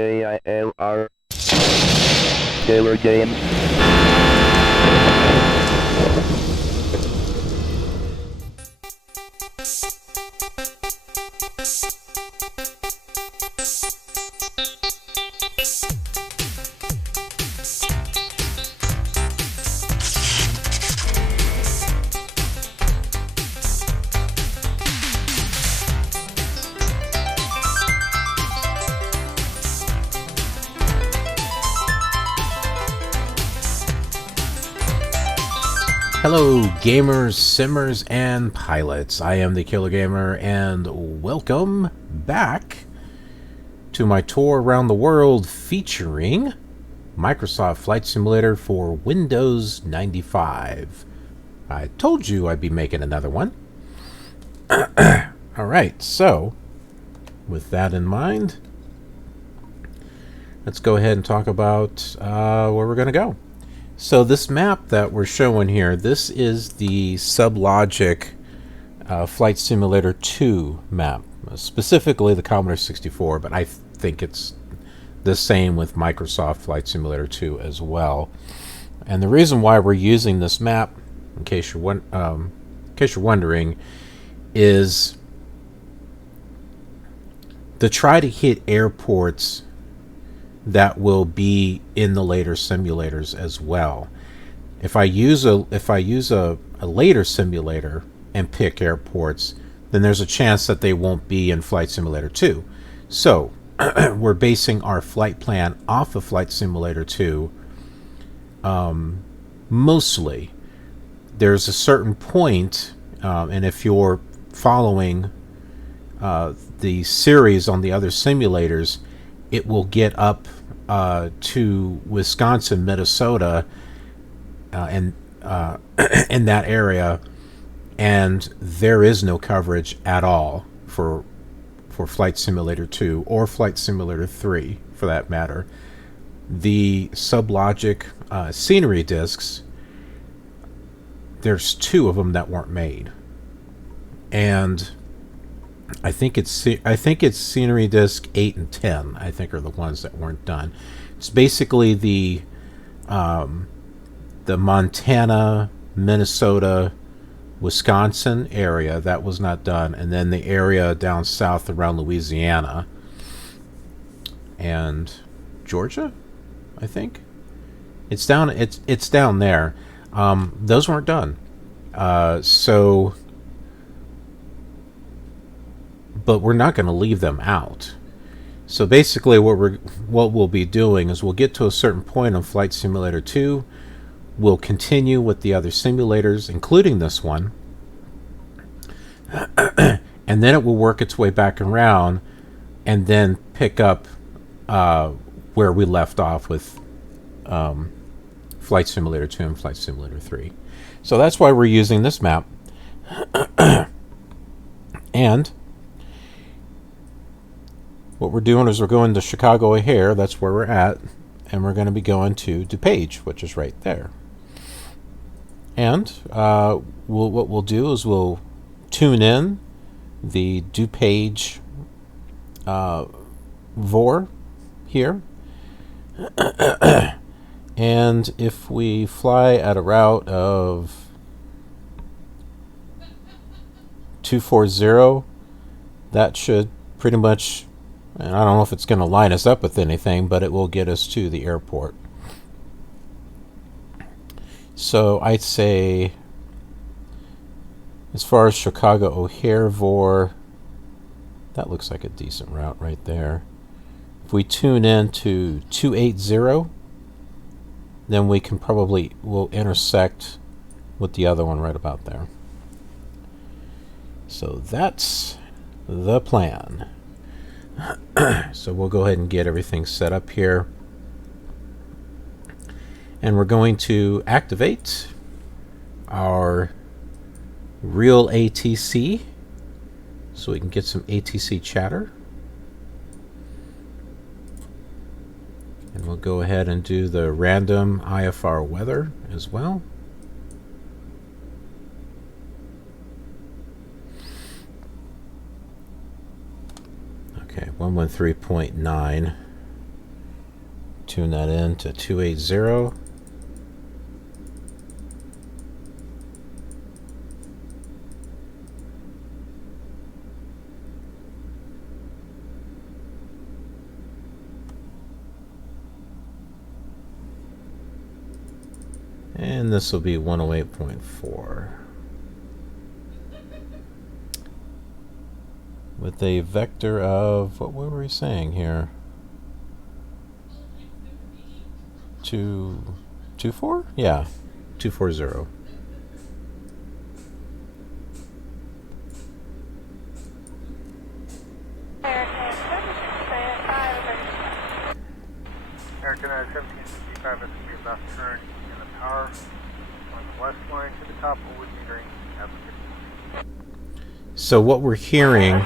KILR Killer Game. Hello gamers, simmers, and pilots. I am the Killer Gamer, and welcome back to my tour around the world featuring Microsoft Flight Simulator for Windows 95. I told you I'd be making another one. Alright, so with that in mind, let's go ahead and talk about where we're going to go. So this map that we're showing here, this is the Sublogic Flight Simulator 2 map, specifically the Commodore 64, but I think it's the same with Microsoft Flight Simulator 2 as well. And the reason why we're using this map, in case you're wondering, is to try to hit airports that will be in the later simulators as well. If I use a later simulator and pick airports, then there's a chance that they won't be in Flight Simulator 2. So we're basing our flight plan off of Flight Simulator 2. Mostly there's a certain point, and if you're following the series on the other simulators, it will get up to Wisconsin, Minnesota, and in that area, and there is no coverage at all for Flight Simulator 2 or Flight Simulator 3, for that matter. The Sublogic scenery discs, there's 2 of them that weren't made, and I think it's scenery disc 8 and 10. I think are the ones that weren't done. It's basically the Montana, Minnesota, Wisconsin area that was not done, and then the area down south around Louisiana and Georgia. I think it's down. It's down there. Those weren't done. But we're not going to leave them out. So basically what we'll be doing is we'll get to a certain point on Flight Simulator 2. We'll continue with the other simulators, including this one. And then it will work its way back around and then pick up where we left off with Flight Simulator 2 and Flight Simulator 3. So that's why we're using this map. And what we're doing is we're going to Chicago O'Hare, that's where we're at, and we're going to be going to DuPage, which is right there. And what we'll do is we'll tune in the DuPage VOR here. And if we fly at a route of 240, that should pretty much, and I don't know if it's going to line us up with anything, but it will get us to the airport. So I'd say, as far as Chicago O'Hare VOR, that looks like a decent route right there. If we tune in to 280, then we'll intersect with the other one right about there. So that's the plan. So we'll go ahead and get everything set up here, and we're going to activate our RealATC so we can get some ATC chatter, and we'll go ahead and do the random IFR weather as well. Okay, 113.9. Tune that in to 280. And this will be 108.4. With a vector of, what were we saying here? 224? Yeah, 240. American 1765 is going to be a left turn in the power on the west line to the top of wood metering application. So what we're hearing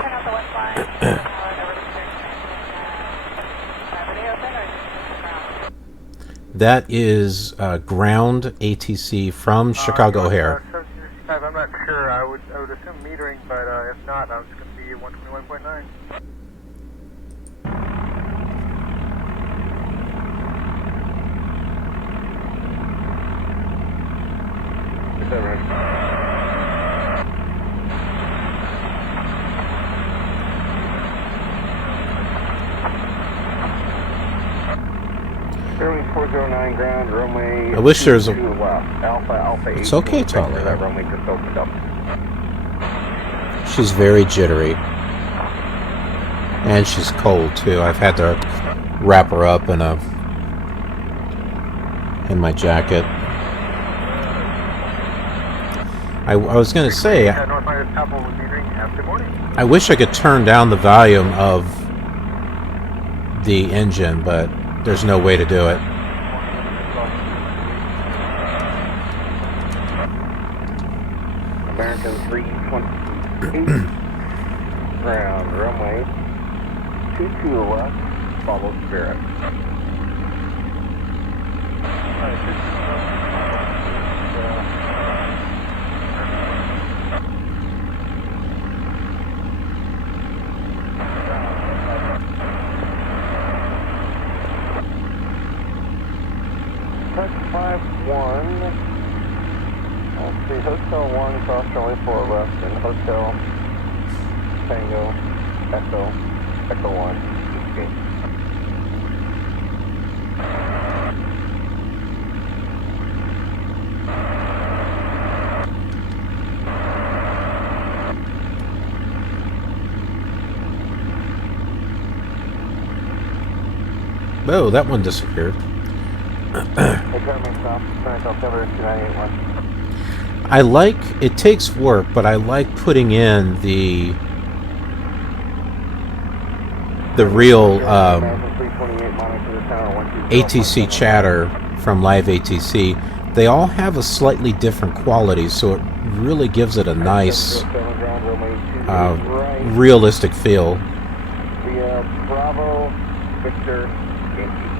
that is ground ATC from Chicago O'Hare. 1765, I'm not sure. I would assume metering, but if not, I was going to be 121.9. Is that right? Airway 409 ground, runway. I wish there's a. Alpha It's okay, Talia. That runway just opened up. She's very jittery. And she's cold too. I've had to wrap her up in my jacket. I was going to say, I wish I could turn down the volume of the engine, but there's no way to do it. American 328 ground, runway 22 left, follow Spirit. Touch 5-1. Let's see, Hotel 1, cross runway 4 left, and Hotel Tango, Echo 1, escape. Oh, that one disappeared. I like, it takes work, but I like putting in the real ATC chatter from Live ATC. They all have a slightly different quality, so it really gives it a nice realistic feel. Bravo, Victor, Yankee.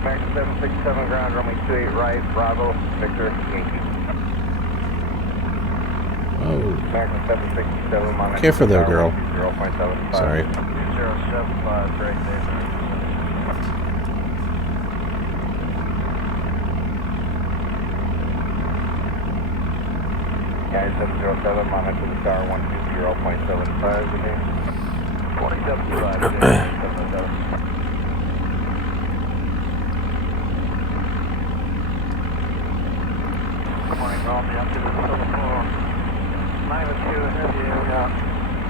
American 767 ground, runway 28 right, Bravo, Victor, Yankee. Oh, American 767, monitor. careful there, girl. 0.75. Sorry. 2075, great day, Guys, 707, monitor the tower 120.75 today. 2075 today, 707. Good morning, Romney, up to the 74. 92 heavy area.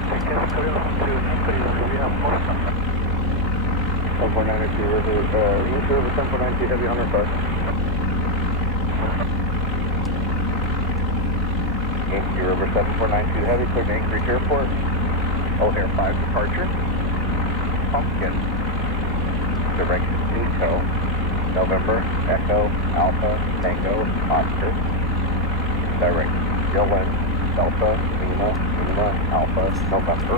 Take care of Korea to increase, we have Voznak. 1492 River, East River 1492 heavy 105. Yankee River 7492 heavy, clear to Anchorage Airport. O'Hare 5 departure. Pumpkin. Direction Nuto. November, Echo, Alpha, Tango, Oscar. Direct Dylan, Delta, Lima, Alpha, November.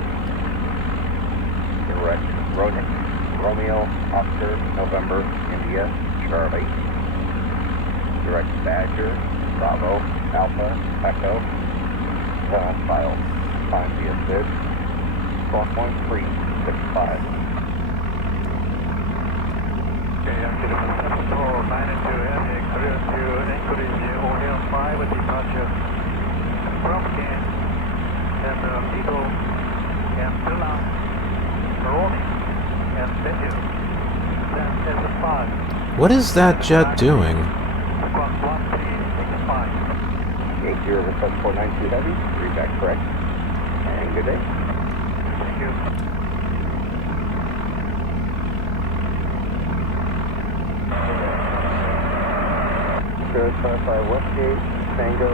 Direct Romeo, Oscar, November, India, Charlie. Direct Badger, Bravo, Alpha, Echo, file, time via SID, 12.365. Okay, active 7492 heavy, clear to Anchorage O'Hare 5 with departure from Cairns and Eagle and Villa, Moroni and Benju. That is a 5. What is that jet doing? Squawk 1365. 80 over 7492 heavy, read back correct, and good day. Thank you. Sierra 5 Westgate, Tango,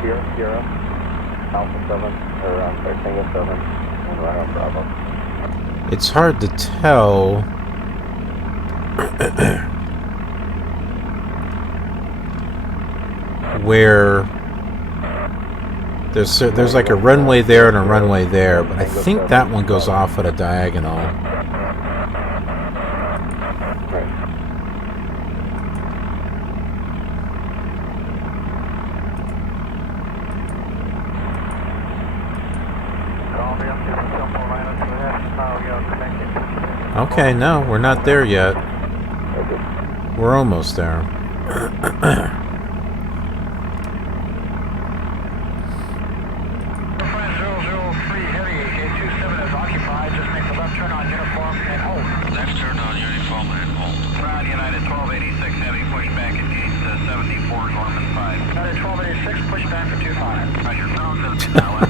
Sierra Sierra, Alpha 7, or I'm sorry, Tango 7, and right on Bravo. It's hard to tell. Where there's like a runway there and a runway there, but I think that one goes off at a diagonal. Right. Okay, no, we're not there yet. Okay. We're almost there. Left turn on uniform and hold. Ground United 1286 heavy, push back at gate 74, Norman 5. United 1286, push back for 25. Roger, ground is now at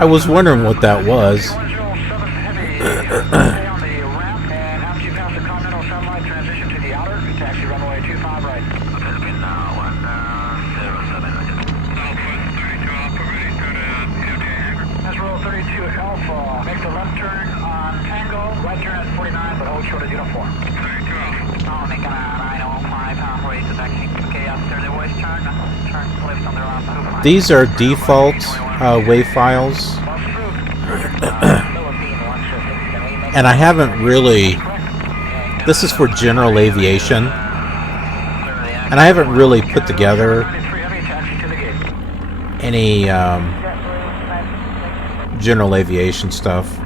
I was wondering what that was. 107 heavy, stay on the ramp, and after you pass the Continental satellite, transition to the outer, taxi runway 25 right. Philippine now, 107. Southwest 32 Alpha, ready to go to TOJ hangar. That's roll 32 Alpha, make the left turn on Tango, right turn at 49, but hold short of uniform. 32 Alpha. Oh, making a 905, halfway to taxi. KS 30 west turn left on the ramp. These are default wave files, and I haven't really. This is for general aviation, and I haven't really put together any general aviation stuff.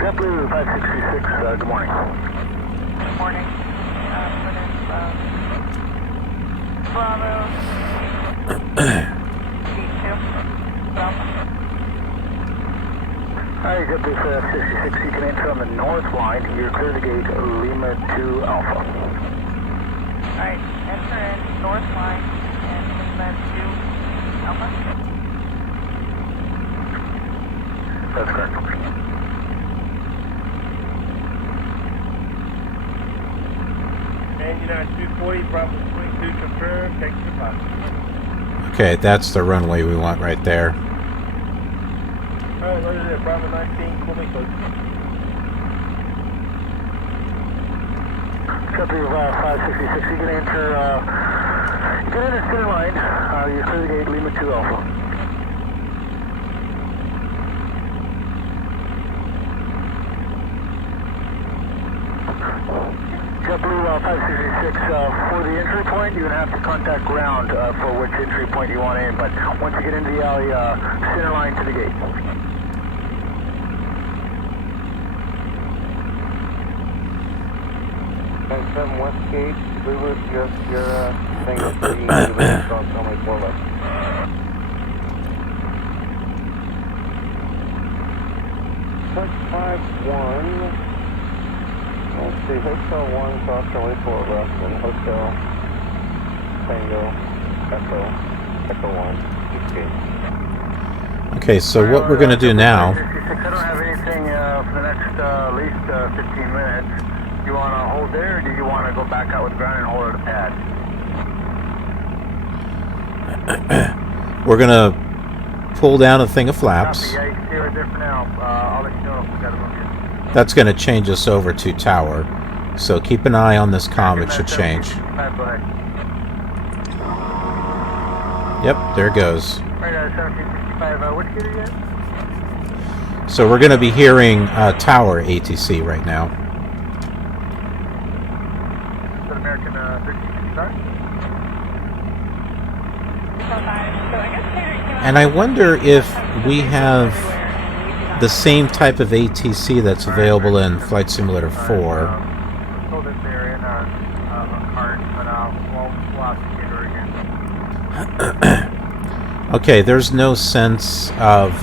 JetBlue 566, good morning. Good morning. Bravo. D2. Bravo. Hi, JetBlue 566, you can enter on the north line. You're clear to gate Lima 2 Alpha. Alright, enter in north line and Lima 2 Alpha. That's correct. And United 240, Bravo Swing 2 confirmed, take goodbye. Okay, that's the runway we want right there. Alright, what is it? Bravo 19, cool me close. JetBlue 566, you can enter center line. You're clear to gate Lima 2 Alpha. JetBlue 566, for the entry point, you're going to have to contact ground for which entry point you want in, but once you get into the alley, center line to the gate. 97 Westgate, Lulu, Sierra, Tango 3, Lulu, Cross runway 4 left. Touch 51. Let's see, Hotel 1, cross runway 4 left, and Hotel Tango, Echo 1, East gate. Okay, so what we're going to do now. I don't have anything for the next at least 15 minutes. Do you want to hold there, or do you want to go back out with ground and hold at a pad? We're going to pull down a thing of flaps. Yeah, you can stay right there for now. I'll let you know if we got to move you. That's going to change us over to tower. So keep an eye on this comm, it should change. Go ahead. Yep, there it goes. Right, 1765, which gate are you at? So we're going to be hearing tower ATC right now. Is that American 1365? And I wonder if we have the same type of ATC that's available in Flight Simulator 4. Told us they're in a cart, but we'll have to get her again. Okay, there's no sense of,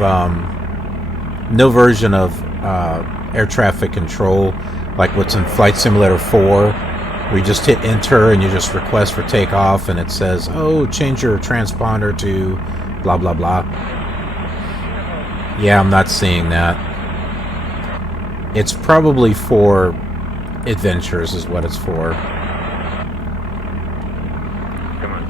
no version of air traffic control like what's in Flight Simulator 4, where you just hit enter and you just request for takeoff and it says, oh, change your transponder to blah blah blah. Yeah, I'm not seeing that. It's probably for adventures is what it's for. Come on.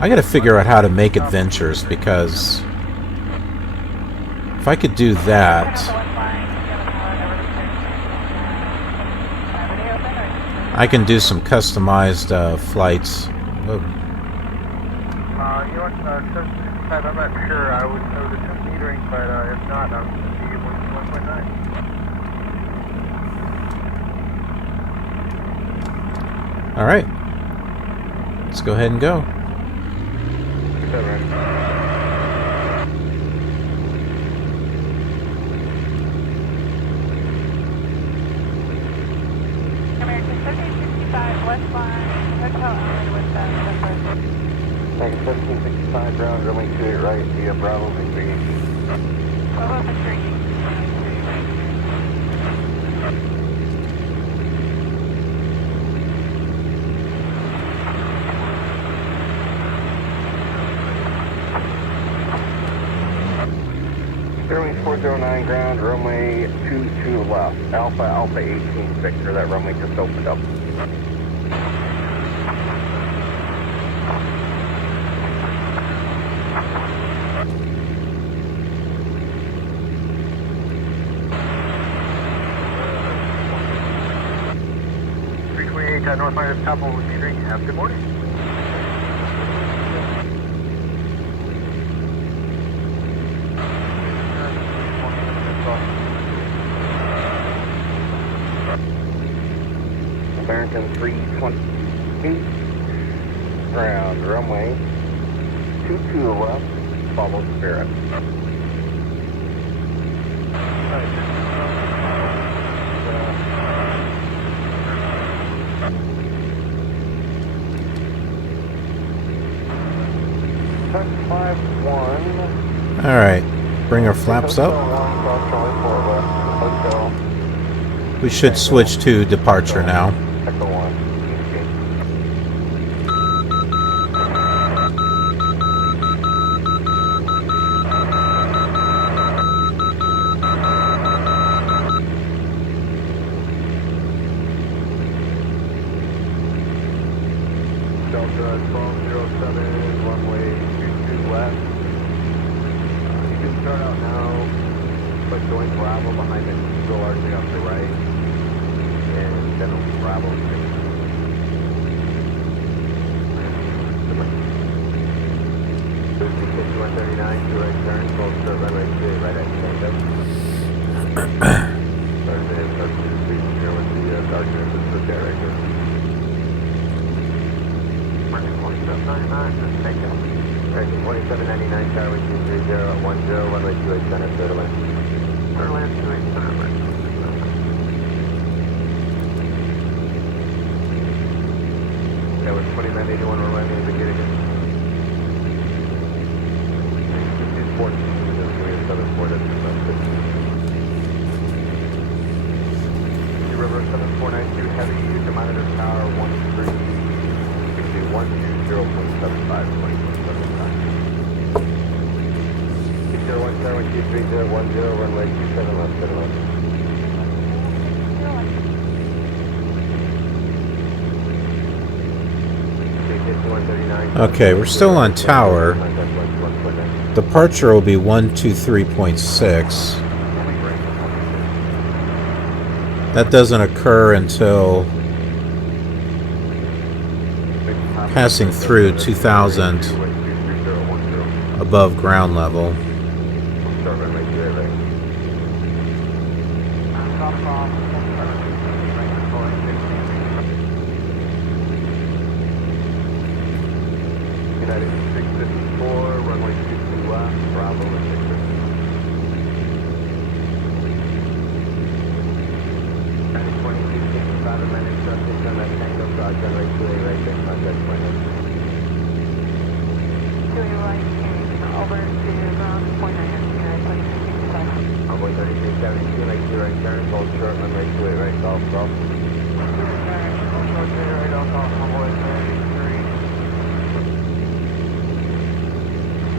I gotta figure out how to make adventures, because if I could do that, I can do some customized flights. Oh. You know what, I'm not sure. I would know the metering, but if not, I'm going to be 1.9. Alright. Let's go ahead and go. American 1765 West Line, Hotel Alley with Thank you, 1765 ground, runway 28 right, via Bravo, Victory. Bravo Victory. Runway 409 ground, runway 22 left, Alpha 18 Victor, that runway just opened up. North Minus Temple with metering. Have a good morning. American 328 ground, runway 22 left, follow Spirit. Alright, bring our flaps up. We should switch to departure now. Delta 1207, runway 22 left. You can start out now, but join Bravo behind it, go largely off the right, and then it'll be Bravo 6. 139, two right turn, full start runway 28 right at Tango. Start to the street here with the darkness of the director. Marking 2799, just take it. Marking 2799, tower 23010, runway 28 center, third lane. Third lane, 28 center, right. That was 2981, runway, indicate again. 14, that's 74, that's about 50. River 7492, heavy, use the monitor tower 120.75, 01730, runway 27 left, center left. Okay, we're still on tower. Departure will be 123.6. That doesn't occur until passing through 2000 above ground level. runway 28 right. Stop off. United 654, runway 22 left, Bravo and Victor. United 2265, amended subject on that Tango, cross runway 28 right, then contact point nine. 2 right, over to ground, point 9, United 2265. Runway 3372, make 2 right turn, hold short, runway 28 right, golf, golf.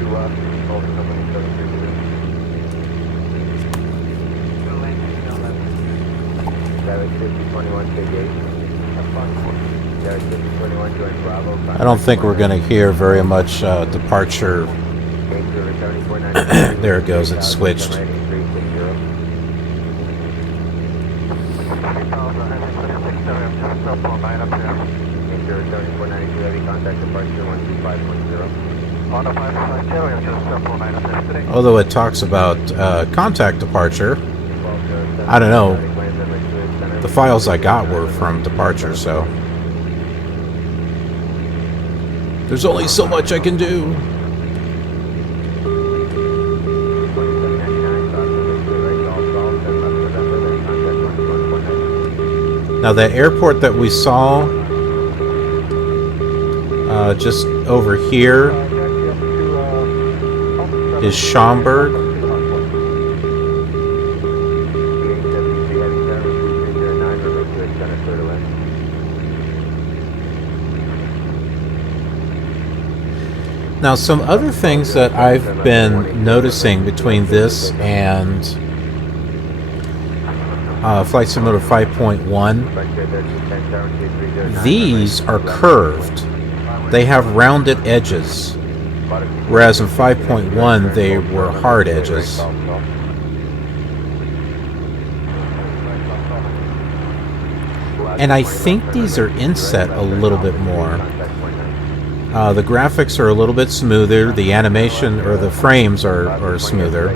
2 left, hold company 732. Direct 5021, take 8. Direct 5021, join Bravo. I don't think we're going to hear very much departure. There it goes, it's switched. Although it talks about contact departure, I don't know. The files I got were from departure, so there's only so much I can do. Now that airport that we saw just over here is Schaumburg. Now some other things that I've been noticing between this and Flight Simulator 5.1, these are curved. They have rounded edges, whereas in 5.1 they were hard edges. And I think these are inset a little bit more. The graphics are a little bit smoother, the animation or the frames are smoother.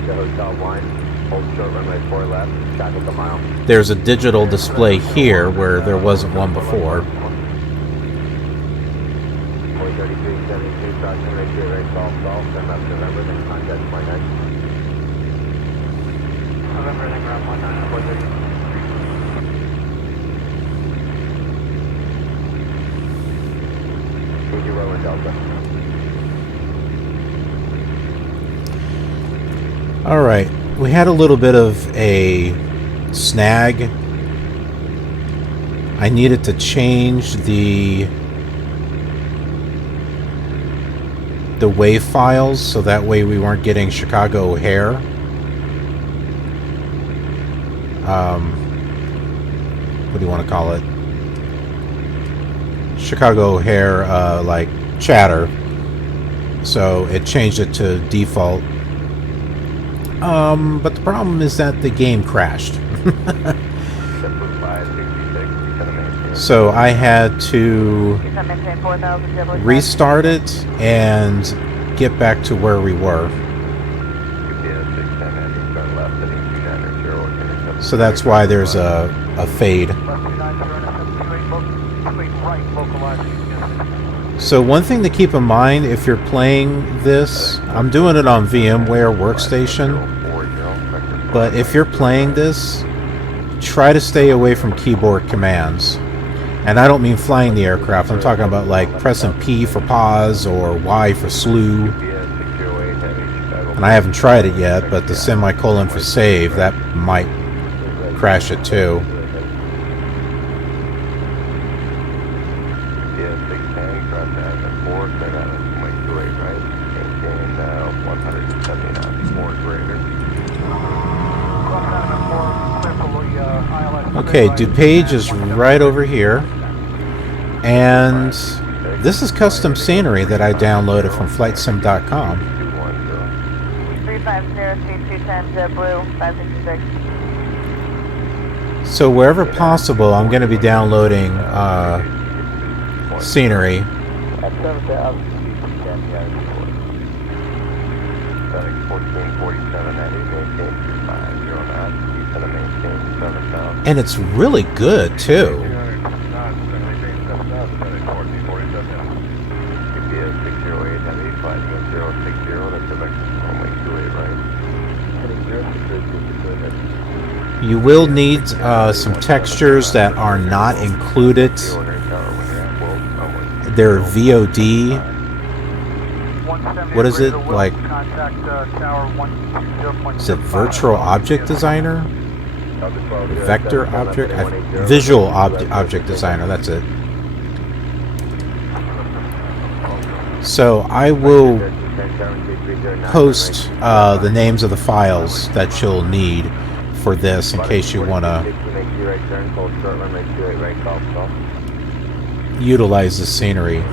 There's a digital display here where there wasn't one before. All right, we had a little bit of a snag. I needed to change the WAV files so that way we weren't getting Chicago O'Hare. What do you want to call it? Chicago O'Hare, like chatter. So it changed it to default. But the problem is that the game crashed. So I had to restart it and get back to where we were. So that's why there's a fade. So one thing to keep in mind if you're playing this, I'm doing it on VMware Workstation, but if you're playing this, try to stay away from keyboard commands. And I don't mean flying the aircraft, I'm talking about like pressing P for pause or Y for slew. And I haven't tried it yet, but the semicolon for save, that might crash it too. Okay, DuPage is right over here, and this is custom scenery that I downloaded from flightsim.com. 350-3210 Blue 566. So wherever possible, I'm going to be downloading scenery. FedEx 1447 Eddie, maintain 250 knots, descend to maintain 7000. And it's really good too. 200 knots, descend to maintain 7000, FedEx 1447. KPA 608 Heavy, flying against 060, that's Quebec runway 28 right. Heading 063 heavy. You will need some textures that are not included. They're VOD. What is it like? Contact tower 120.75. Is it Virtual Object Designer? Vector Object? Visual Object Designer, that's it. So I will post the names of the files that you'll need for this in case you want to utilize the scenery.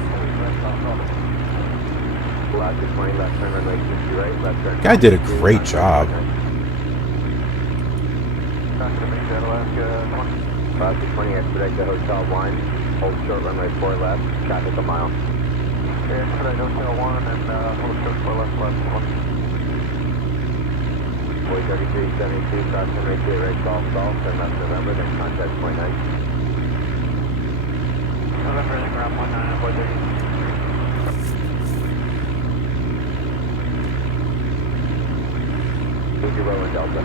Guy did a great job. 520, expedite to Hotel 1, hold short runway 4 left, traffic a mile. Okay, expedite Hotel 1 and hold short 4 left, left 1. Boy 3372, cross runway 2 right, golf, turn left November, then contact point 9. November, then ground 19, boy 33. Zero and Delta.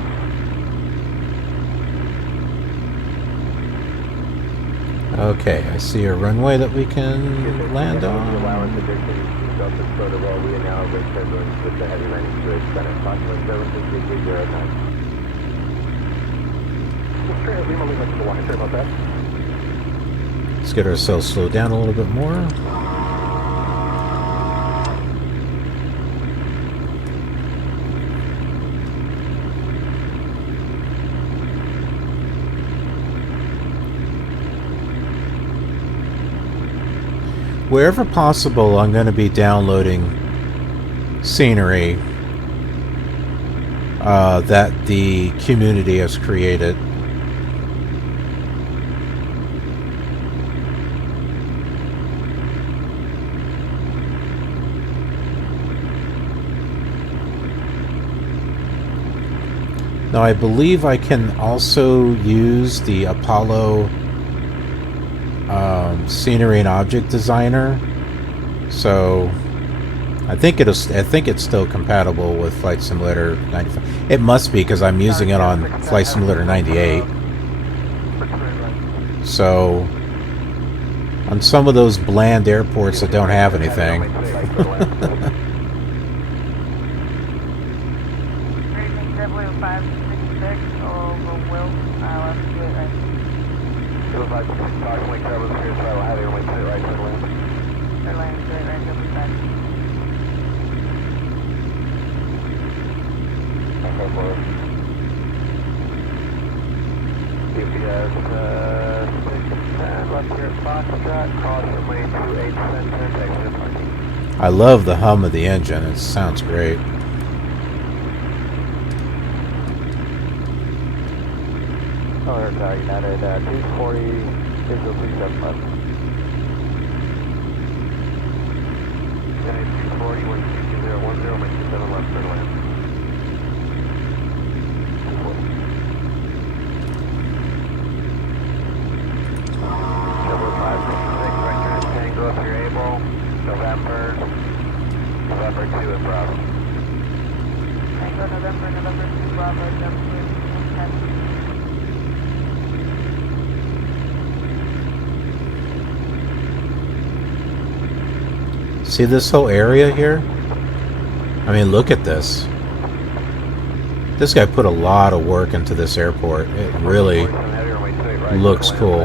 Okay, I see a runway that we can land on. Allowance addition, Delta protocol, we are now with turbulence with the heavy landing bridge, center approximately 76309. Sorry about that. Let's get ourselves slowed down a little bit more. Wherever possible, I'm going to be downloading scenery that the community has created. Now, I believe I can also use the Apollo scenery and object designer, so I think it's still compatible with Flight Simulator 95. It must be, because I'm using it on Flight Simulator 98. So on some of those bland airports that don't have anything. Greetings, W566 over Will. Let's do it right. 566, approximately travel here, travel heavy, runway 2 right, turn left. Turn left, straight right, W5. Okay, forward. UPS 610, left here at Foxtrot, cross runway 28 center, exit parking. I love the hum of the engine. It sounds great. United 240, visual 375. United 240, 16010, make 27 left, turn left. 240. Double 566, right turn at Tango if you're able. November 2 at Bravo. Tango, November 2, Bravo, W10. See this whole area here? I mean, look at this. This guy put a lot of work into this airport. It really looks cool.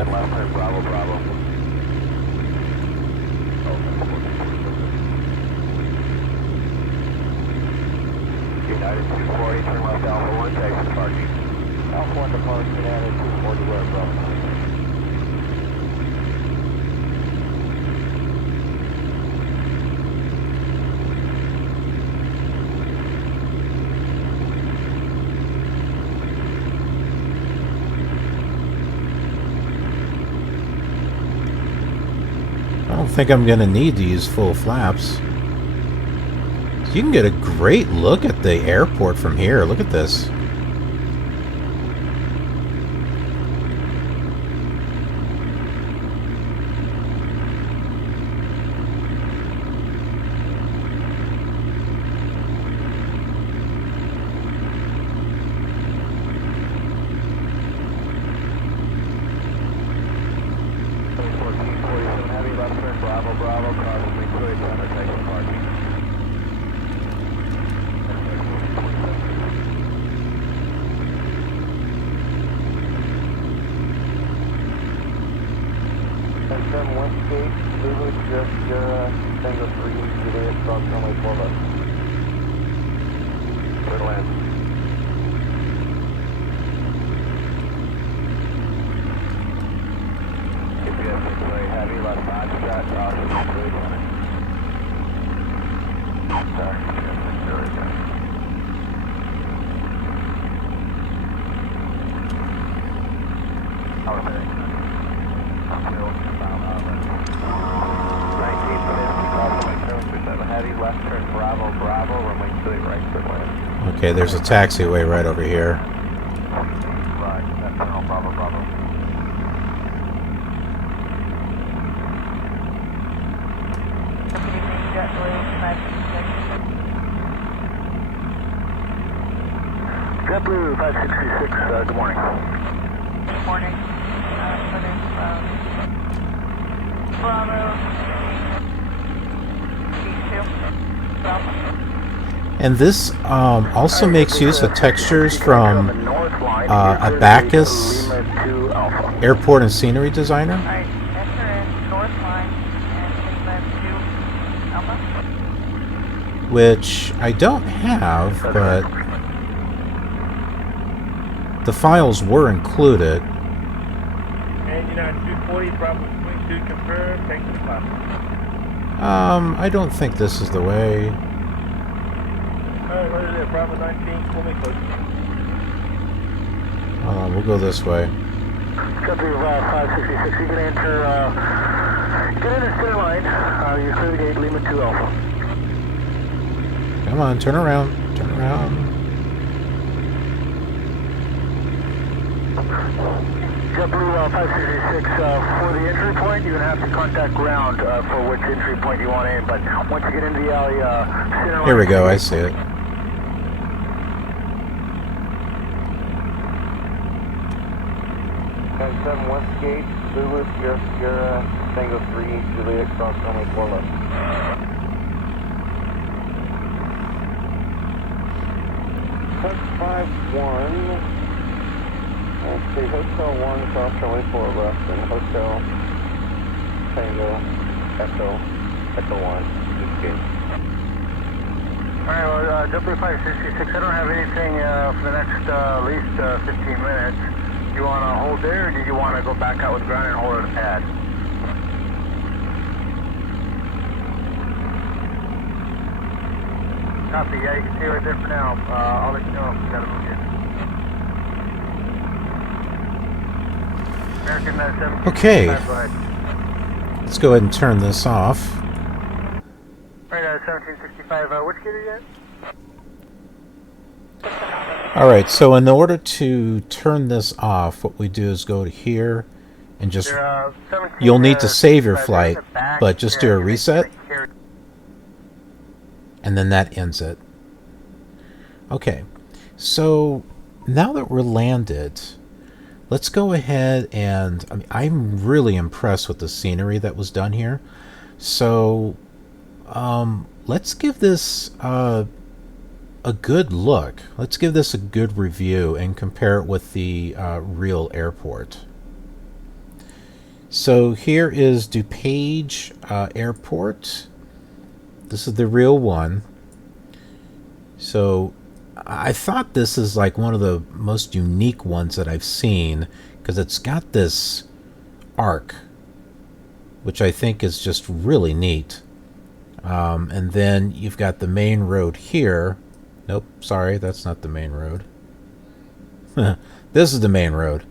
United 240, turn left Alpha 1, exit parking. Alpha 1 to park, United 240, where Bravo. I don't think I'm going to need to use full flaps. You can get a great look at the airport from here. Look at this. Heavy left turn, Bravo, Bravo, crossing the clear center, taking parking. 10-7 Westgate, Lulu, Sierra, Tango 3, Juliet, cross runway 4 left. Clear to land. GPS display heavy, left 5 shot, crossing the clear center. Sorry, GPS display again. Power bearing. 1950, heavy, left turn, Bravo, Bravo, runway 2, right, clear land. Okay, there's a taxiway right over here. Right, left turn on Bravo, Bravo. JetBlue 566, good morning. Good morning. Bravo. And this also makes use of textures from Abacus Airport and Scenery Designer. Alright, enter in north line and Lima 2 Alpha. Which I don't have, but the files were included. And United 240, Bravo 22, confirmed, take the spot. I don't think this is the way. Alright, roger there, Bravo 19, call me close. We'll go this way. JetBlue 566, you can enter, get in the center line, you clear the gate, Lima 2 Alpha. Come on, turn around. Turn around. JetBlue 566, for the entry point, you're going to have to contact ground for which entry point you want in, but once you get into the alley, center line... Here we go, I see it. Seven Westgate, Lulu, Sierra, Tango 3, Juliet, cross runway 4 left. Touch 5-1. Let's see, Hotel 1, cross runway 4 left, and Hotel Tango, Echo 1, escape. Alright, well, JetBlue 566, I don't have anything for the next at least 15 minutes. Do you want to hold there, or do you want to go back out with ground and hold at the pad? Copy, yeah, you can stay right there for now. I'll let you know if we got to move you. American 7. Okay. Go ahead. Let's go ahead and turn this off. Alright, 1765, which gate are you at? Alright, so in order to turn this off, what we do is go to here and just... You'll need to save your flight, but just do a reset. And then that ends it. Okay, so now that we're landed, let's go ahead and... I'm really impressed with the scenery that was done here. So, let's give this... a good look. Let's give this a good review and compare it with the real airport. So here is DuPage Airport. This is the real one. So I thought this is like one of the most unique ones that I've seen, because it's got this arc, which I think is just really neat. And then you've got the main road here. Nope, sorry, that's not the main road. This is the main road.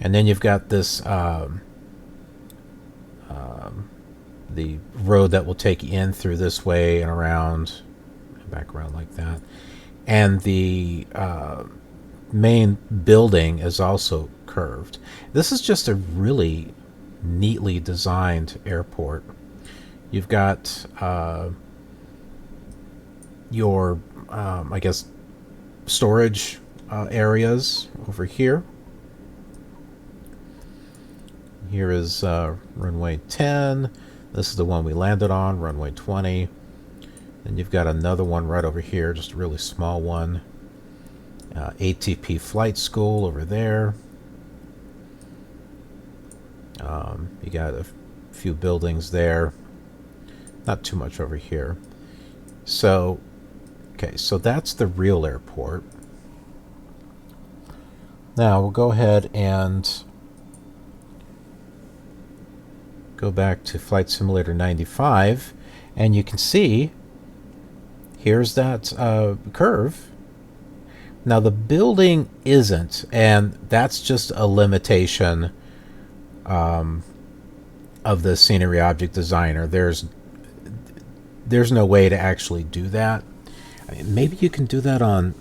And then you've got this, the road that will take you in through this way and around. back around like that. And the main building is also curved. This is just a really neatly designed airport. You've got your, I guess, storage areas over here. Here is runway 10. This is the one we landed on, runway 20. And you've got another one right over here, just a really small one. ATP Flight School over there. You got a few buildings there. Not too much over here. So, okay, so that's the real airport. Now we'll go ahead and go back to Flight Simulator 95, and you can see here's that curve. Now the building isn't, and that's just a limitation of the Scenery Object Designer. There's no way to actually do that. I mean, maybe you can do that on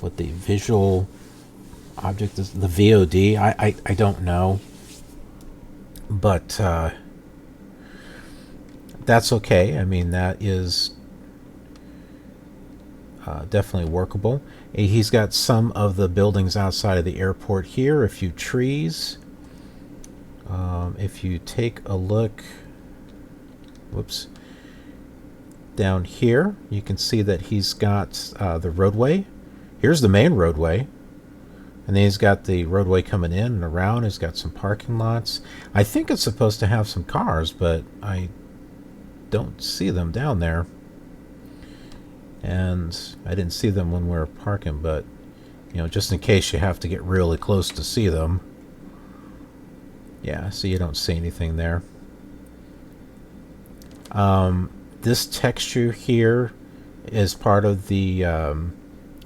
what the Visual Object is, the VOD. I don't know, but that's okay. I mean, that is definitely workable. He's got some of the buildings outside of the airport here, a few trees. If you take a look, whoops, down here, you can see that he's got the roadway. Here's the main roadway. And then he's got the roadway coming in and around. He's got some parking lots. I think it's supposed to have some cars, but I don't see them down there. And I didn't see them when we were parking, but you know, just in case you have to get really close to see them. Yeah, so you don't see anything there. This texture here is part of the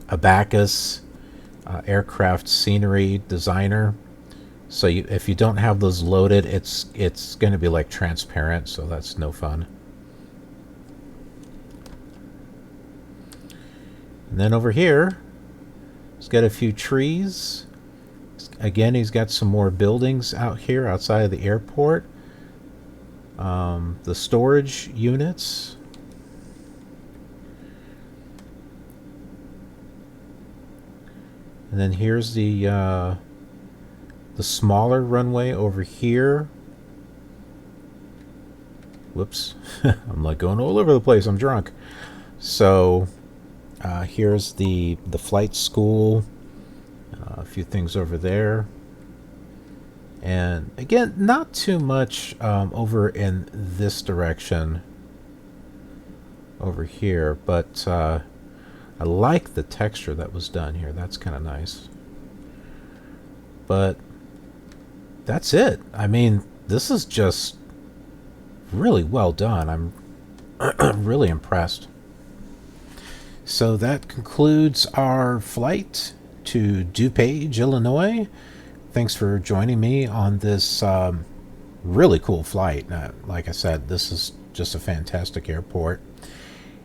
Abacus aircraft scenery designer. So if you don't have those loaded, it's going to be like transparent, so that's no fun. And then over here, he's got a few trees. Again, he's got some more buildings out here outside of the airport. The storage units. And then here's the smaller runway over here. Whoops. I'm like going all over the place. I'm drunk. So here's the flight school. A few things over there. And again, not too much over in this direction over here, but I like the texture that was done here. That's kind of nice. But that's it. I mean, this is just really well done. I'm really impressed. So that concludes our flight to DuPage, Illinois. Thanks for joining me on this really cool flight. Like I said, this is just a fantastic airport.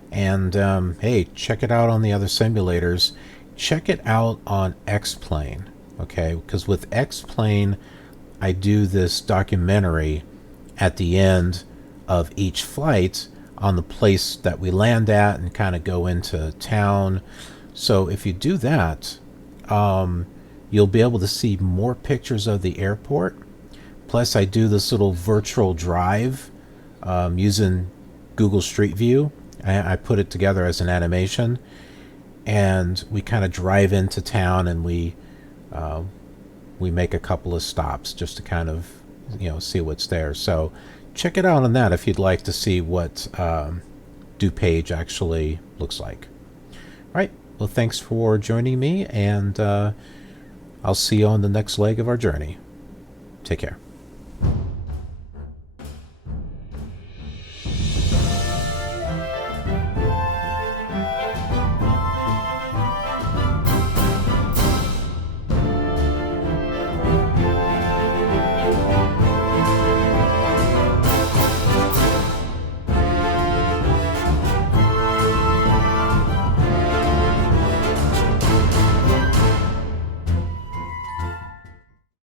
And hey, check it out on the other simulators. Check it out on X-Plane, okay? Because with X-Plane, I do this documentary at the end of each flight on the place that we land at and kind of go into town. So if you do that, you'll be able to see more pictures of the airport. Plus, I do this little virtual drive using Google Street View. I put it together as an animation, and we kind of drive into town, and we make a couple of stops just to kind of, you know, see what's there. So check it out on that if you'd like to see what DuPage actually looks like. All right. Well, thanks for joining me, and I'll see you on the next leg of our journey. Take care.